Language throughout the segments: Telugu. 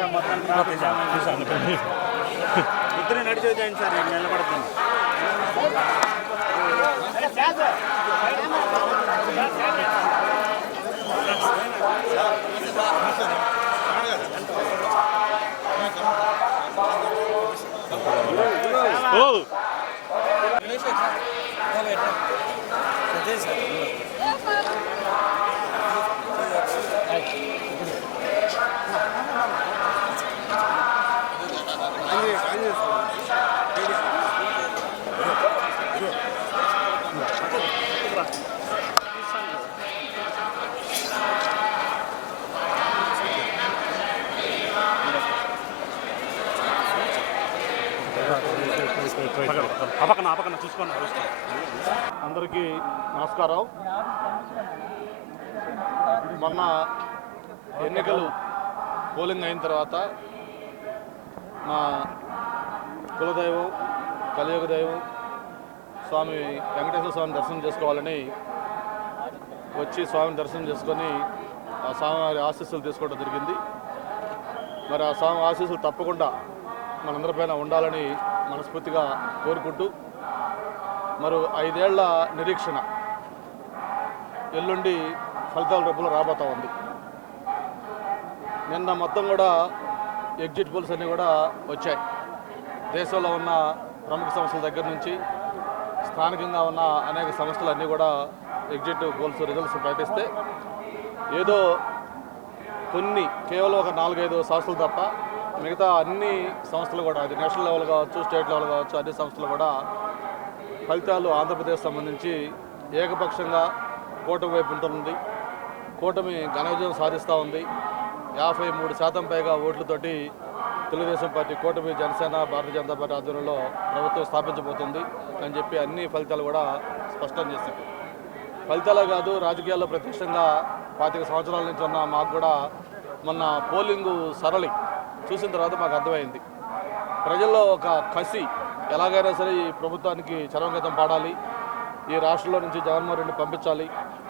సార్ మొత్తం ట్రాఫిక్ జామ్ అయింది. ఇద్దరు నడిచి వచ్చాయండి సార్ నేను నిలబడుతుంది ఓ అపకన అపకన చూసుకొని అందరికీ నమస్కారం. మొన్న ఎన్నికలు పోలింగ్ అయిన తర్వాత మా కులదైవం కలియుగ దైవం స్వామి వెంకటేశ్వర స్వామి దర్శనం చేసుకోవాలని వచ్చి స్వామిని దర్శనం చేసుకొని ఆ స్వామివారి ఆశీస్సులు తీసుకోవడం జరిగింది. మరి ఆ స్వామి ఆశీస్సులు తప్పకుండా మనందరిపైన ఉండాలని మనస్ఫూర్తిగా కోరుకుంటూ మరో ఐదేళ్ళ నిరీక్షణ ఎల్లుండి ఫలితాల రూపంలో రాబోతా ఉంది. నిన్న మొత్తం కూడా ఎగ్జిట్ పోల్స్ అన్నీ కూడా వచ్చాయి. దేశంలో ఉన్న ప్రముఖ సంస్థల దగ్గర నుంచి స్థానికంగా ఉన్న అనేక సంస్థలు అన్నీ కూడా ఎగ్జిట్ పోల్స్ రిజల్ట్స్ ప్రకటిస్తే ఏదో కొన్ని కేవలం ఒక నాలుగైదు సంస్థలు తప్ప మిగతా అన్ని సంస్థలు కూడా అది నేషనల్ లెవెల్ కావచ్చు స్టేట్ లెవెల్ కావచ్చు అన్ని సంస్థలు కూడా ఫలితాలు ఆంధ్రప్రదేశ్ సంబంధించి ఏకపక్షంగా కూటమి వైపు ఉంటుంది కూటమి ఘన విజయం సాధిస్తూ ఉంది. యాభై మూడు శాతం పైగా ఓట్లతోటి తెలుగుదేశం పార్టీ కూటమి జనసేన భారతీయ జనతా పార్టీ ఆధ్వర్యంలో ప్రభుత్వం స్థాపించబోతుంది అని చెప్పి అన్ని ఫలితాలు కూడా స్పష్టం చేశారు ఫలితాలే కాదు రాజకీయాల్లో ప్రత్యక్షంగా పాతిక సంవత్సరాల నుంచి ఉన్న మాకు కూడా మొన్న పోలింగు సరళి చూసిన తర్వాత మాకు అర్థమైంది. ప్రజల్లో ఒక కసి ఎలాగైనా సరే ఈ ప్రభుత్వానికి చరమగతం పాడాలి. ఈ రాష్ట్రంలో నుంచి జగన్మోహన్ రెడ్డి పంపించాలి.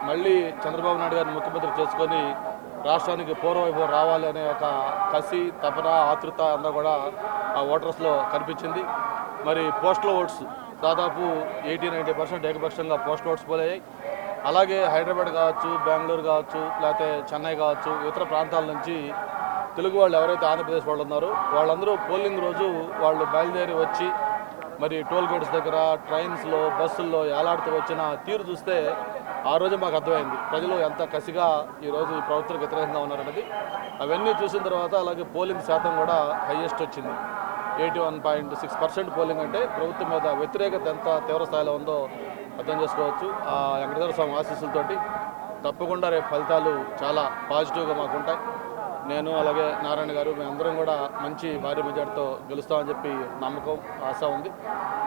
మళ్ళీ చంద్రబాబు నాయుడు గారిని ముఖ్యమంత్రి చేసుకొని రాష్ట్రానికి పూర్వవైపు రావాలి అనే ఒక కసి తపన ఆతృత అంతా కూడా ఆ ఓటర్స్లో కనిపించింది. మరి పోస్టల్ ఓట్స్ దాదాపు ఎయిటీ నైంటీ పర్సెంట్ ఏకపక్షంగా పోస్టల్ ఓట్స్ పోలయ్యాయి అలాగే హైదరాబాద్ కావచ్చు బెంగళూరు కావచ్చు లేకపోతే చెన్నై కావచ్చు ఇతర ప్రాంతాల నుంచి తెలుగు వాళ్ళు ఎవరైతే ఆంధ్రప్రదేశ్ వాళ్ళు ఉన్నారో వాళ్ళందరూ పోలింగ్ రోజు వాళ్ళు బయలుదేరి వచ్చి మరి టోల్ గేట్స్ దగ్గర ట్రైన్స్లో బస్సుల్లో ఏలాడుతూ వచ్చిన తీరు చూస్తే ఆ రోజు మాకు అర్థమైంది. ప్రజలు ఎంత కసిగా ఈరోజు ఈ ప్రభుత్వానికి వ్యతిరేకంగా ఉన్నారనేది అవన్నీ చూసిన తర్వాత అలాగే పోలింగ్ శాతం కూడా హయ్యెస్ట్ వచ్చింది. Eighty one point six percent polling అంటే ప్రభుత్వం మీద వ్యతిరేకత ఎంత తీవ్ర స్థాయిలో ఉందో అర్థం చేసుకోవచ్చు. ఆ వెంకటేశ్వర స్వామి ఆశీస్సులతోటి తప్పకుండా రేపు ఫలితాలు చాలా పాజిటివ్గా మాకుంటాయి. నేను అలాగే నారాయణ గారు మేమందరం కూడా మంచి భారీ మెజార్టీతో గెలుస్తామని చెప్పి నమ్మకం ఆశ ఉంది.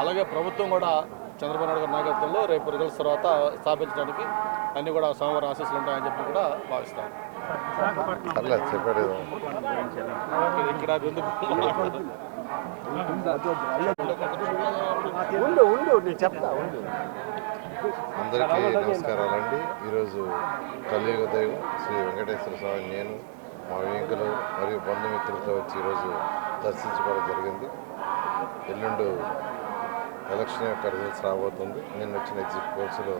అలాగే ప్రభుత్వం కూడా చంద్రబాబు నాయుడు గారి నాయకత్వంలో రేపు రిజల్ట్స్ తర్వాత స్థాపించడానికి అన్ని కూడా సోమవారం ఆశీస్సులు ఉంటాయని చెప్పి కూడా భావిస్తాం. ఇక్కడ అందరికీ నమస్కారాలండి ఈరోజు కలియుగ దైవం శ్రీ వెంకటేశ్వర స్వామి నేను మా వెంకులు మరియు బంధుమిత్రులతో వచ్చి ఈరోజు దర్శించుకోవడం జరిగింది. ఎల్లుండు ఎలక్షన్ యొక్క రిజల్ట్స్ రాబోతుంది. నిన్న వచ్చిన ఎగ్జిట్ పోల్స్లో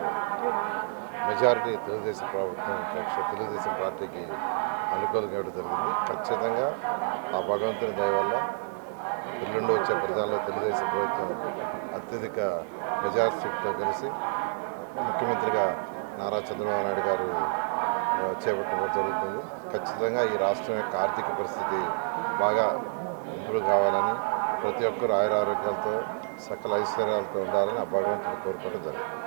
మెజారిటీ తెలుగుదేశం ప్రభుత్వం పక్ష తెలుగుదేశం పార్టీకి అనుకూలంగా ఇవ్వడం జరిగింది. ఖచ్చితంగా ఆ భగవంతుని దయ వల్ల ఎల్లుండి వచ్చే ప్రజల్లో తెలుగుదేశం ప్రభుత్వం అత్యధిక మెజారిటీతో కలిసి ముఖ్యమంత్రిగా నారా చంద్రబాబు నాయుడు గారు చేపట్టడం జరుగుతుంది. ఖచ్చితంగా ఈ రాష్ట్రం యొక్క ఆర్థిక పరిస్థితి బాగా ఇంప్రూవ్ కావాలని ప్రతి ఒక్కరు ఆయుర ఆరోగ్యాలతో సకల ఐశ్వర్యాలతో ఉండాలని ఆ భగవంతుని కోరుకోవడం జరుగుతుంది.